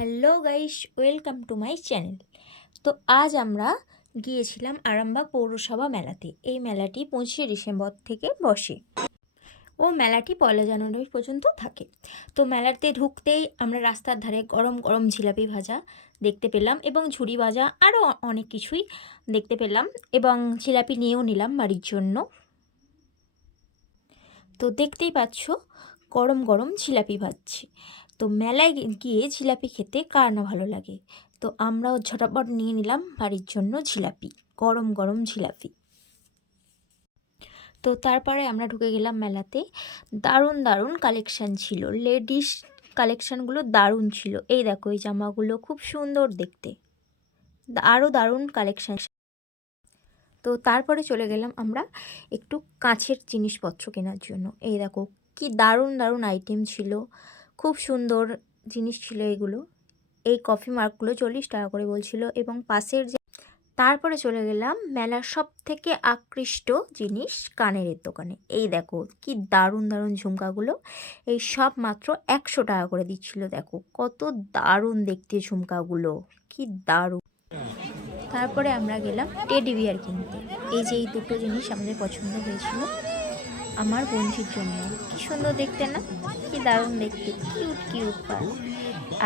Hello guys, welcome to my channel. তো আজ আমরা গিয়েছিলাম আরামবাগ পৌরসভা মেলাতে। এই মেলাটি 25শে ডিসেম্বর থেকে বসে ও মেলাটি 1 জানুয়ারি পর্যন্ত থাকে। তো মেলাতে ঢুকতেই আমরা রাস্তার ধারে গরম গরম জিলাপি ভাজা দেখতে পেলাম এবং ঝুড়ি ভাজা আরও অনেক কিছুই দেখতে পেলাম এবং জিলাপি নিয়েও নিলাম বাড়ির জন্য। তো দেখতেই পাচ্ছ গরম গরম জিলাপি ভাজছি। তো মেলায় গিয়ে জিলাপি খেতে কার না ভালো লাগে। তো আমরাও ঝটাপট নিয়ে নিলাম বাড়ির জন্য জিলাপি, গরম গরম জিলাপি। তো তারপরে আমরা ঢুকে গেলাম মেলাতে। দারুণ দারুণ কালেকশান ছিল, লেডিস কালেকশানগুলো দারুণ ছিল। এই দেখো, এই জামাগুলো খুব সুন্দর দেখতে, আরও দারুণ কালেকশান। তো তারপরে চলে গেলাম আমরা একটু কাঁচের জিনিসপত্র কেনার জন্য। এই দেখো কি দারুণ দারুণ আইটেম ছিল, খুব সুন্দর জিনিস ছিল এগুলো। এই কফি মার্কগুলো 40 টাকা করে বলছিল এবং পাশের যে তারপরে চলে গেলাম মেলার সব থেকে আকৃষ্ট জিনিস কানের দোকানে। এই দেখো কি দারুণ দারুণ ঝুমকাগুলো, এই সব মাত্র 100 টাকা করে দিচ্ছিল। দেখো কত দারুণ দেখতে ঝুমকাগুলো, কি দারুণ। তারপরে আমরা গেলাম টেডি বিয়ার কিনতে। এই যে এই দুটো জিনিস আমাদের পছন্দ হয়েছিল আমার বোনটির জন্য। কি সুন্দর দেখতে না, কি দারুণ দেখতে, কিউট কিউট পায়।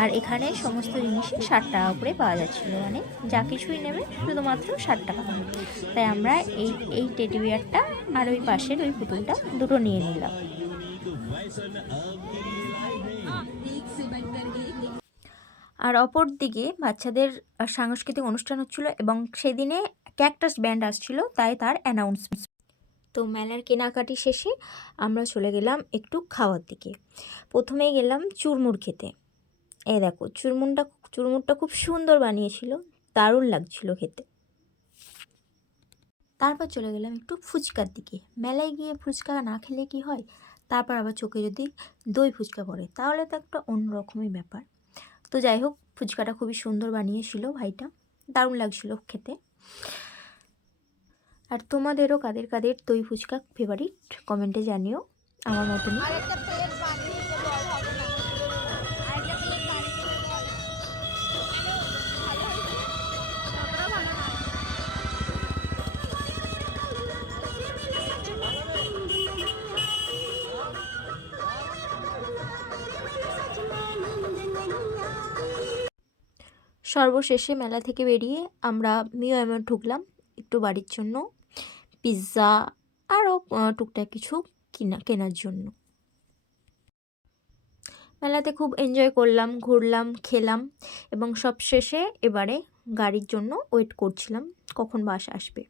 আর এখানে সমস্ত জিনিসই 60 টাকা করে পাওয়া যাচ্ছিলো, মানে যা কিছুই নেবে শুধুমাত্র 60 টাকা দামে। তাই আমরা এই টেডি বিয়ারটা আর ওই পাশের ওই পুতুলটা দুটো নিয়ে নিলাম। আর অপর দিকে বাচ্চাদের সাংস্কৃতিক অনুষ্ঠান হচ্ছিলো এবং সেদিনে ক্যাকটাস ব্যান্ড আসছিল, তাই তার অ্যানাউন্সমেন্ট। তো মেলার কেনাকাটি শেষে আমরা চলে গেলাম একটু খাওয়ার দিকে। প্রথমেই গেলাম চুরমুর খেতে। এই দেখো চুরমুরটা খুব সুন্দর বানিয়েছিল, দারুণ লাগছিল খেতে। তারপর চলে গেলাম একটু ফুচকার দিকে। মেলায় গিয়ে ফুচকা না খেলে কি হয়, তারপর আবার চোখে যদি দই ফুচকা পড়ে তাহলে তো একটা অন্যরকমই ব্যাপার। তো যাই হোক, ফুচকাটা খুবই সুন্দর বানিয়েছিল ভাইটা, দারুণ লাগছিল খেতে। আর তোমাদেরও কাদের কাদের দই ফুচকা ফেভারিট কমেন্টে জানিও, আমার মতনই। সর্বশেষে মেলা থেকে বেরিয়ে আমরা মিউজিয়ামে ঢুকলাম একটু বাড়ির জন্য পিৎজা আরও টুকটাক কিছু কেনার জন্য। মেলাতে খুব এনজয় করলাম, ঘুরলাম, খেলাম এবং সবশেষে এবারে গাড়ির জন্য ওয়েট করছিলাম কখন বাস আসবে।